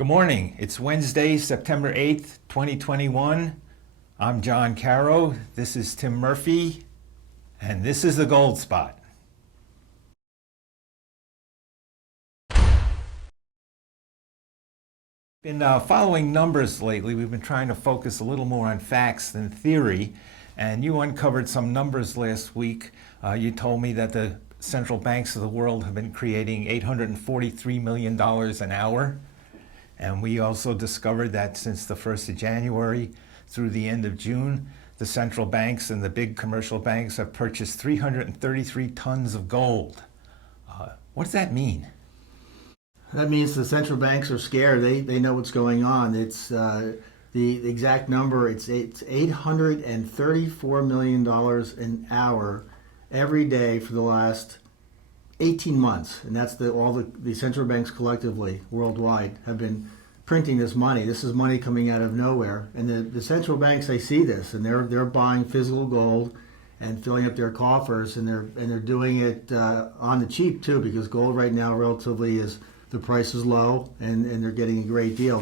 Good morning. It's Wednesday, September 8th, 2021. I'm John Karow. This is Tim Murphy, and this is the Gold Spot. Been following numbers lately. We've been trying to focus a little more on facts than theory, and you uncovered some numbers last week. You told me that the central banks of the world have been creating $843 million an hour. And we also discovered that since the 1st of January through the end of June, the central banks and the big commercial banks have purchased 333 tons of gold. What does that mean? That means the central banks are scared. They know what's going on. It's the exact number. It's $834 million an hour every day for the last 18 months, and that's all the central banks collectively worldwide have been printing this money. This is money coming out of nowhere, and the central banks, they see this, and they're buying physical gold and filling up their coffers, and they're doing it on the cheap too, because gold right now relatively the price is low, and they're getting a great deal.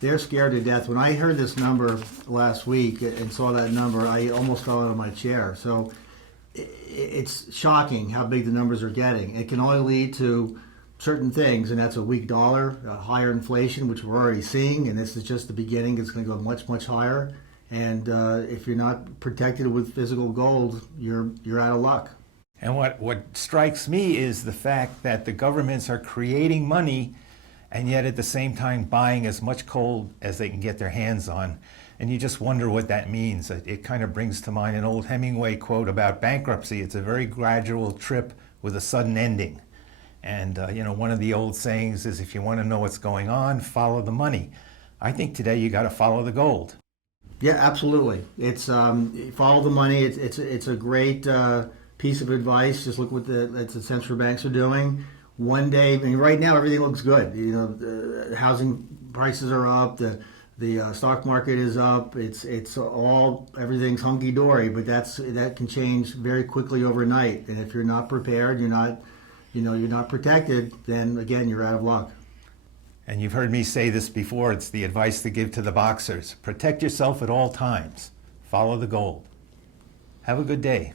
They're scared to death. When I heard this number last week and saw that number, I almost fell out of my chair. So it's shocking how big the numbers are getting. It can only lead to certain things, and that's a weak dollar, higher inflation, which we're already seeing, and this is just the beginning. It's going to go much, much higher. And if you're not protected with physical gold, you're out of luck. And what strikes me is the fact that the governments are creating money and yet at the same time buying as much gold as they can get their hands on. And you just wonder what that means. It kind of brings to mind an old Hemingway quote about bankruptcy. It's a very gradual trip with a sudden ending. And one of the old sayings is, if you want to know what's going on, follow the money. I think today you got to follow the gold. Yeah, absolutely. It's follow the money. It's a great piece of advice. Just look what the central banks are doing. One day, I mean, right now everything looks good. The housing prices are up. The stock market is up. Everything's hunky dory, but that can change very quickly overnight. And if you're not prepared, you're not protected, then again you're out of luck. And you've heard me say this before. It's the advice to give to the boxers. Protect yourself at all times. Follow the gold. Have a good day.